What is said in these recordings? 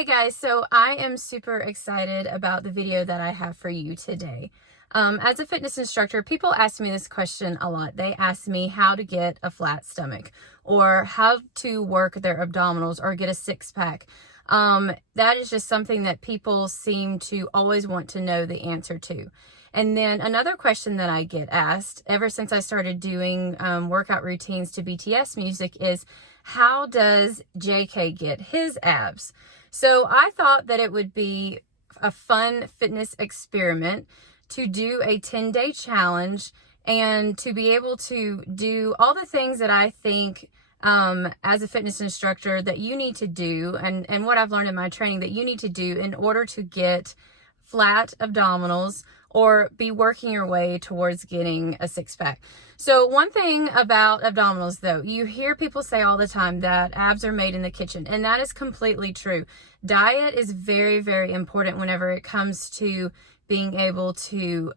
Hey guys, so I am super excited about the video that I have for you today. As a fitness instructor, people ask me this question a lot. They ask me how to get a flat stomach or how to work their abdominals or get a six-pack. That is just something that people seem to always want to know the answer to. And then another question that I get asked ever since I started doing workout routines to BTS music is, how does JK get his abs? So I thought that it would be a fun fitness experiment to do a 10-day challenge and to be able to do all the things that I think as a fitness instructor that you need to do and what I've learned in my training that you need to do in order to get flat abdominals or be working your way towards getting a six-pack. So one thing about abdominals though, you hear people say all the time that abs are made in the kitchen, and that is completely true. Diet is very, very important whenever it comes to being able to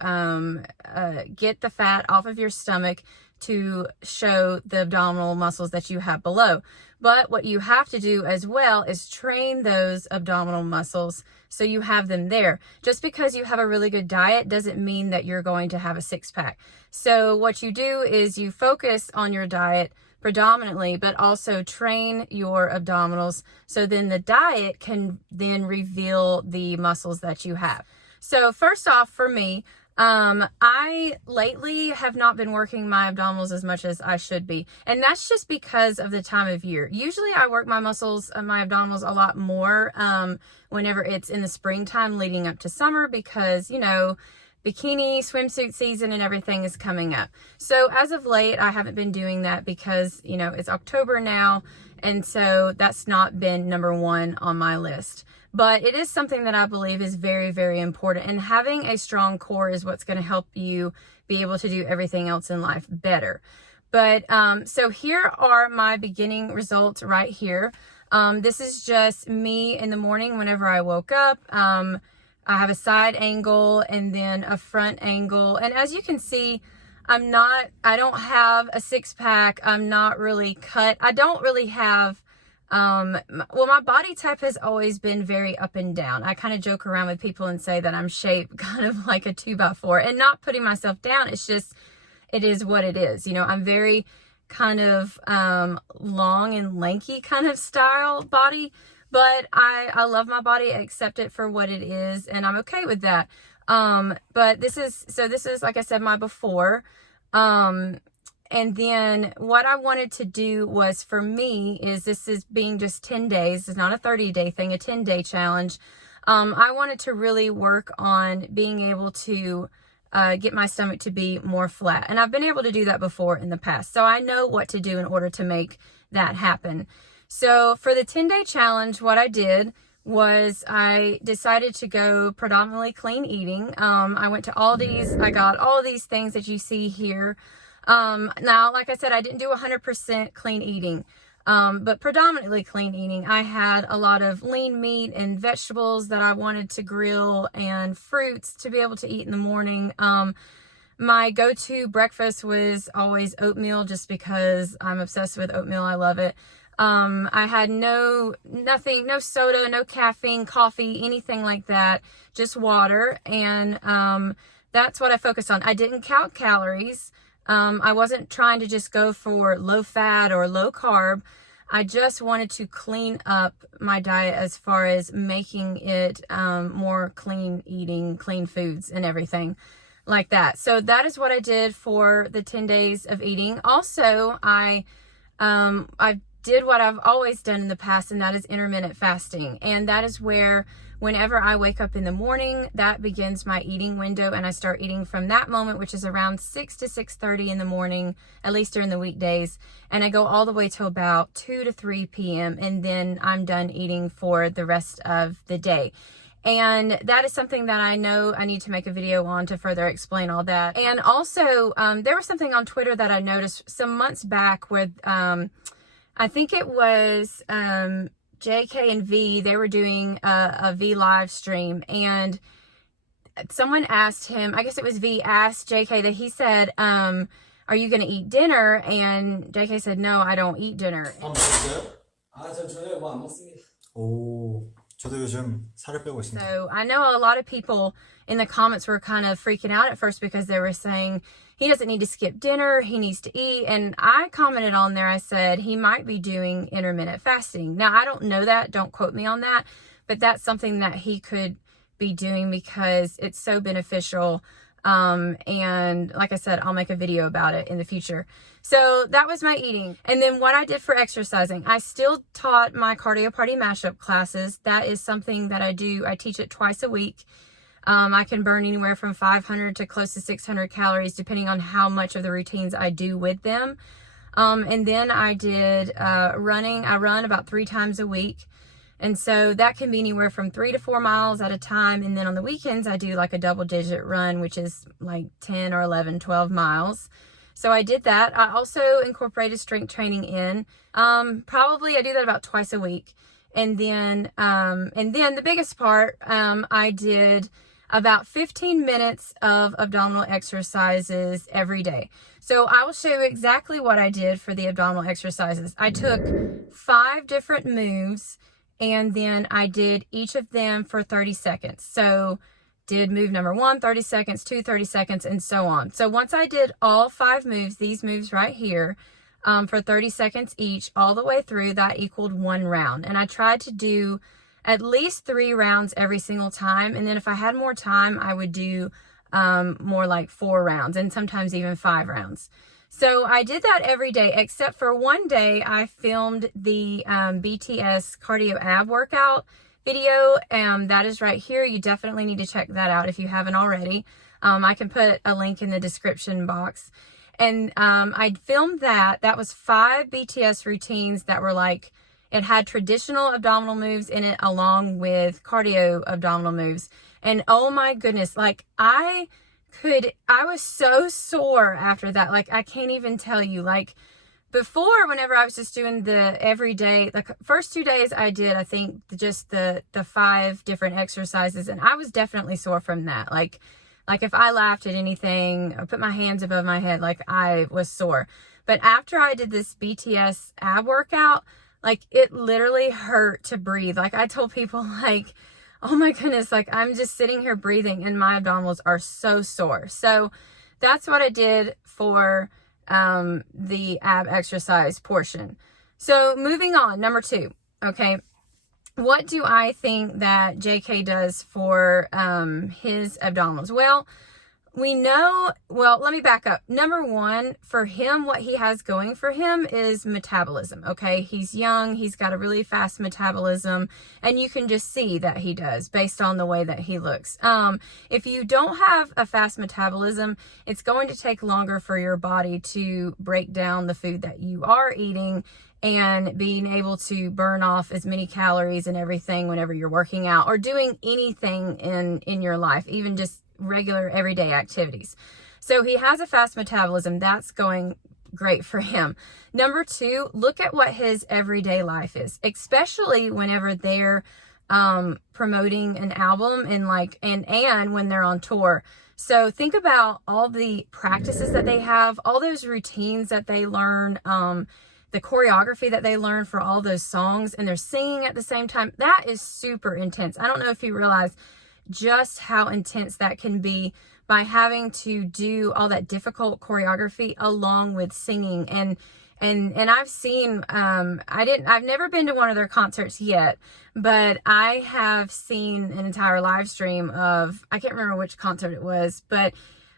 get the fat off of your stomach to show the abdominal muscles that you have below. But what you have to do as well is train those abdominal muscles so you have them there. Just because you have a really good diet doesn't mean that you're going to have a six-pack. So what you do is you focus on your diet predominantly, but also train your abdominals so then the diet can then reveal the muscles that you have. So first off, for me, I lately have not been working my abdominals as much as I should be. And that's just because of the time of year. Usually I work my muscles, my abdominals a lot more, whenever it's in the springtime leading up to summer because, you know, bikini, swimsuit season and everything is coming up. So as of late, I haven't been doing that because, you know, it's October now. And so that's not been number one on my list. But it is something that I believe is very, very important. And having a strong core is what's going to help you be able to do everything else in life better. But so here are my beginning results right here. This is just me in the morning whenever I woke up. I have a side angle and then a front angle. And as you can see, I don't have a six-pack. I'm not really cut. I don't really have well, my body type has always been very up and down. I kind of joke around with people and say that I'm shaped kind of like a 2x4, and not putting myself down. It's just, it is what it is. You know, I'm very kind of long and lanky kind of style body, but I love my body, I accept it for what it is, and I'm okay with that. But this is, like I said, my before. And then what I wanted to do was, for me, is this is being just 10 days. It's not a 30-day thing, a 10-day challenge. I wanted to really work on being able to get my stomach to be more flat. And I've been able to do that before in the past. So I know what to do in order to make that happen. So for the 10-day challenge, what I did was I decided to go predominantly clean eating. I went to Aldi's. I got all of these things that you see here. Now, like I said, I didn't do 100% clean eating, but predominantly clean eating. I had a lot of lean meat and vegetables that I wanted to grill and fruits to be able to eat in the morning. My go-to breakfast was always oatmeal just because I'm obsessed with oatmeal. I love it. I had nothing, no soda, no caffeine, coffee, anything like that, just water. And, that's what I focused on. I didn't count calories. I wasn't trying to just go for low fat or low carb. I just wanted to clean up my diet as far as making it more clean eating, clean foods and everything like that. So that is what I did for the 10 days of eating. Also, I did what I've always done in the past, and that is intermittent fasting. And that is where whenever I wake up in the morning, that begins my eating window, and I start eating from that moment, which is around 6 to 6:30 in the morning, at least during the weekdays. And I go all the way to about 2 to 3 p.m. and then I'm done eating for the rest of the day. And that is something that I know I need to make a video on to further explain all that. And also, there was something on Twitter that I noticed some months back where, I think it was JK and V, they were doing a V live stream, and someone asked him, I guess it was V, asked JK that he said, are you going to eat dinner? And JK said, no, I don't eat dinner. 밥 먹었어요? 아, 전 저녁에 뭐 안 먹습니다. 오, 저도 요즘 살을 빼고 있습니다. So I know a lot of people in the comments were kind of freaking out at first because they were saying he doesn't need to skip dinner, he needs to eat. And I commented on there, I said he might be doing intermittent fasting. Now, I don't know that, don't quote me on that, but that's something that he could be doing because it's so beneficial. And like I said, I'll make a video about it in the future. So that was my eating. And then what I did for exercising, I still taught my cardio party mashup classes. That is something that I do. I teach it twice a week. I can burn anywhere from 500 to close to 600 calories, depending on how much of the routines I do with them. And then I did running. I run about 3 times a week. And so that can be anywhere from 3 to 4 miles at a time. And then on the weekends, I do like a double-digit run, which is like 10 or 11, 12 miles. So I did that. I also incorporated strength training in. Probably I do that about twice a week. And then the biggest part, I did about 15 minutes of abdominal exercises every day. So I will show you exactly what I did for the abdominal exercises. I took 5 different moves, and then I did each of them for 30 seconds. So did move number 1, 30 seconds, 2, 30 seconds, and so on. So once I did all 5 moves, these moves right here, for 30 seconds each, all the way through, that equaled 1 round. And I tried to do at least 3 rounds every single time. And then if I had more time, I would do more like 4 rounds and sometimes even 5 rounds. So I did that every day, except for one day I filmed the BTS cardio ab workout video. That is right here. You definitely need to check that out if you haven't already. I can put a link in the description box. And I filmed that. That was 5 BTS routines that were like, it had traditional abdominal moves in it along with cardio abdominal moves. And oh my goodness, like I was so sore after that. Like I can't even tell you. Like before, whenever I was just doing the everyday, the first 2 days I did, I think just the 5 different exercises, and I was definitely sore from that. Like if I laughed at anything or put my hands above my head, like I was sore. But after I did this BTS ab workout, like it literally hurt to breathe. Like I told people like, oh my goodness, like I'm just sitting here breathing and my abdominals are so sore. So that's what I did for the ab exercise portion. So moving on, number 2, okay. What do I think that JK does for his abdominals? Well, let me back up. Number 1, for him, what he has going for him is metabolism, okay? He's young, he's got a really fast metabolism, and you can just see that he does based on the way that he looks. If you don't have a fast metabolism, it's going to take longer for your body to break down the food that you are eating and being able to burn off as many calories and everything whenever you're working out or doing anything in your life, even just regular everyday activities. So he has a fast metabolism. That's going great for him. Number 2, look at what his everyday life is, especially whenever they're promoting an album and when they're on tour. So think about all the practices that they have, all those routines that they learn, the choreography that they learn for all those songs, and they're singing at the same time. That is super intense. I don't know if you realize just how intense that can be by having to do all that difficult choreography along with singing. And I've seen, I've never been to one of their concerts yet, but I have seen an entire live stream of, I can't remember which concert it was, but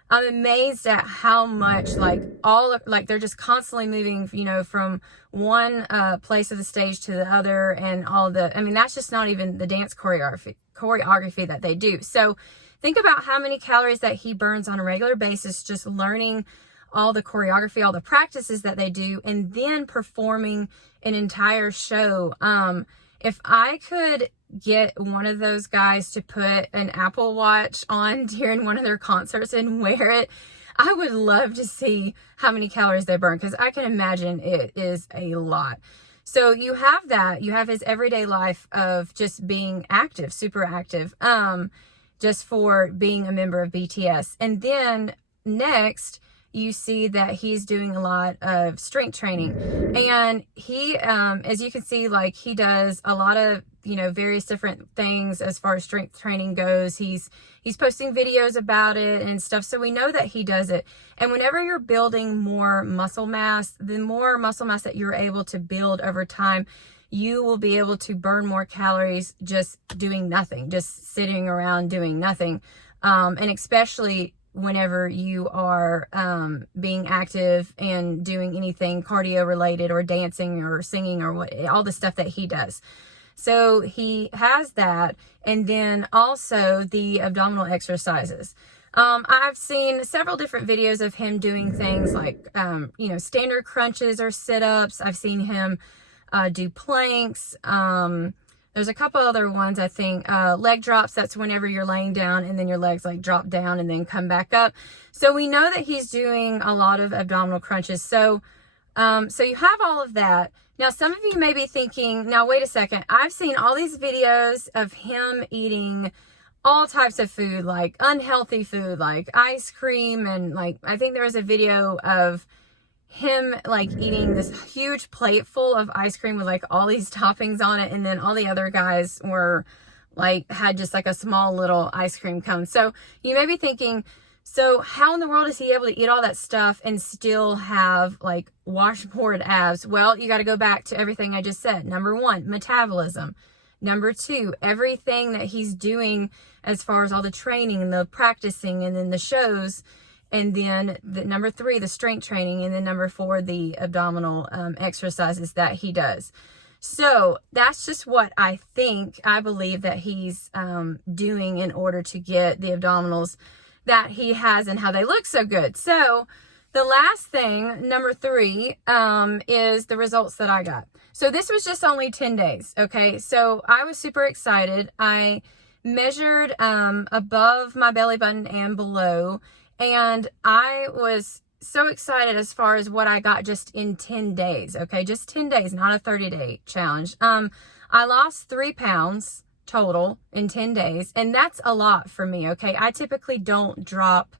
I'm amazed at how much they're just constantly moving, from one place of the stage to the other, and that's just not even the dance choreography that they do. So think about how many calories that he burns on a regular basis, just learning all the choreography, all the practices that they do, and then performing an entire show. If I could get one of those guys to put an Apple Watch on during one of their concerts and wear it, I would love to see how many calories they burn, because I can imagine it is a lot. So you have that. You have his everyday life of just being active, super active, just for being a member of BTS. And then next, you see that he's doing a lot of strength training. And he, as you can see, he does a lot of you know, various different things as far as strength training goes. He's posting videos about it and stuff. So we know that he does it. And whenever you're building more muscle mass, the more muscle mass that you're able to build over time, you will be able to burn more calories just doing nothing, just sitting around doing nothing. And especially whenever you are being active and doing anything cardio related or dancing or singing or all the stuff that he does. So he has that. And then also the abdominal exercises. I've seen several different videos of him doing things like, you know, standard crunches or sit-ups. I've seen him do planks. There's a couple other ones, I think. Leg drops, that's whenever you're laying down and then your legs like drop down and then come back up. So we know that he's doing a lot of abdominal crunches. So you have all of that. Now, some of you may be thinking, now wait a second, I've seen all these videos of him eating all types of food, like unhealthy food, like ice cream. And like, I think there was a video of him like eating this huge plate full of ice cream with like all these toppings on it, and then all the other guys were like had just like a small little ice cream cone. So you may be thinking, so how in the world is he able to eat all that stuff and still have like washboard abs? Well, you got to go back to everything I just said. Number 1, metabolism. Number 2, everything that he's doing as far as all the training and the practicing and then the shows. And then number 3, the strength training. And then number 4, the abdominal exercises that he does. So that's just what I believe that he's doing in order to get the abdominals that he has and how they look so good. So the last thing, number 3, is the results that I got. So this was just only 10 days. Okay. So I was super excited. I measured above my belly button and below. And I was so excited as far as what I got just in 10 days. Okay. Just 10 days, not a 30-day challenge. I lost 3 pounds total in 10 days. And that's a lot for me. Okay. I typically don't drop,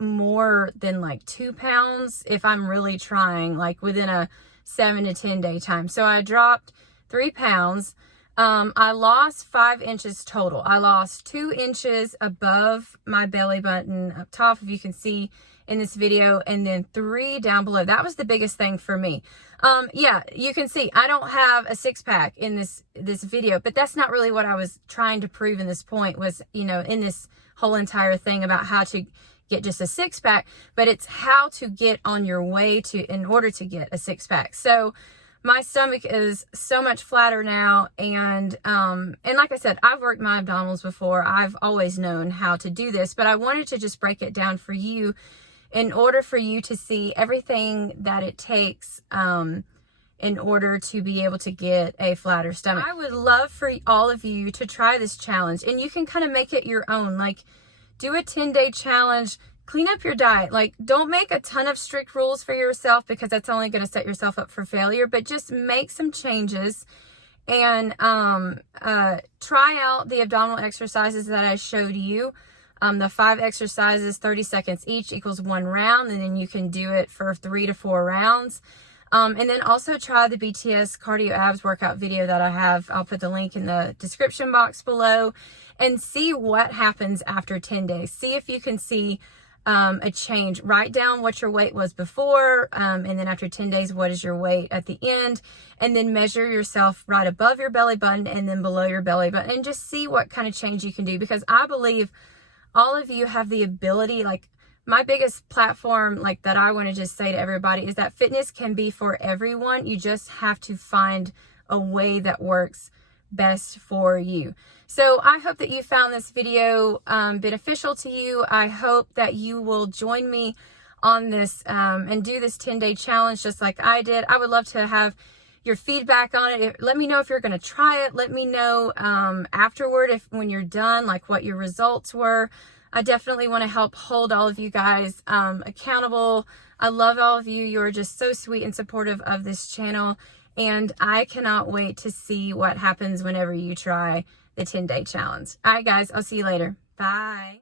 more than like 2 pounds if I'm really trying, like within a 7 to 10 day time. So I dropped 3 pounds. I lost 5 inches total. I lost 2 inches above my belly button up top, if you can see in this video, and then 3 down below. That was the biggest thing for me. Yeah, you can see I don't have a 6-pack in this video, but that's not really what I was trying to prove in this point, was, you know, in this whole entire thing about how to get just a 6-pack, but it's how to get on your way to, in order to get a 6-pack. So my stomach is so much flatter now. And like I said, I've worked my abdominals before. I've always known how to do this, but I wanted to just break it down for you in order for you to see everything that it takes, in order to be able to get a flatter stomach. I would love for all of you to try this challenge, and you can kind of make it your own. Like, do a 10-day challenge. Clean up your diet. Like, don't make a ton of strict rules for yourself, because that's only going to set yourself up for failure, but just make some changes and try out the abdominal exercises that I showed you. The 5 exercises, 30 seconds each, equals 1 round, and then you can do it for 3 to 4 rounds. And then also try the BTS cardio abs workout video that I have. I'll put the link in the description box below, and see what happens after 10 days. See if you can see a change. Write down what your weight was before, and then after 10 days, what is your weight at the end, and then measure yourself right above your belly button and then below your belly button, and just see what kind of change you can do. Because I believe all of you have the ability. Like, my biggest platform, like, that I want to just say to everybody is that fitness can be for everyone. You just have to find a way that works best for you. So I hope that you found this video beneficial to you. I hope that you will join me on this and do this 10-day challenge just like I did. I would love to have your feedback on it. Let me know if you're going to try it. Let me know afterward, when you're done, like what your results were. I definitely want to help hold all of you guys accountable. I love all of you. You're just so sweet and supportive of this channel. And I cannot wait to see what happens whenever you try the 10-day challenge. All right, guys, I'll see you later. Bye.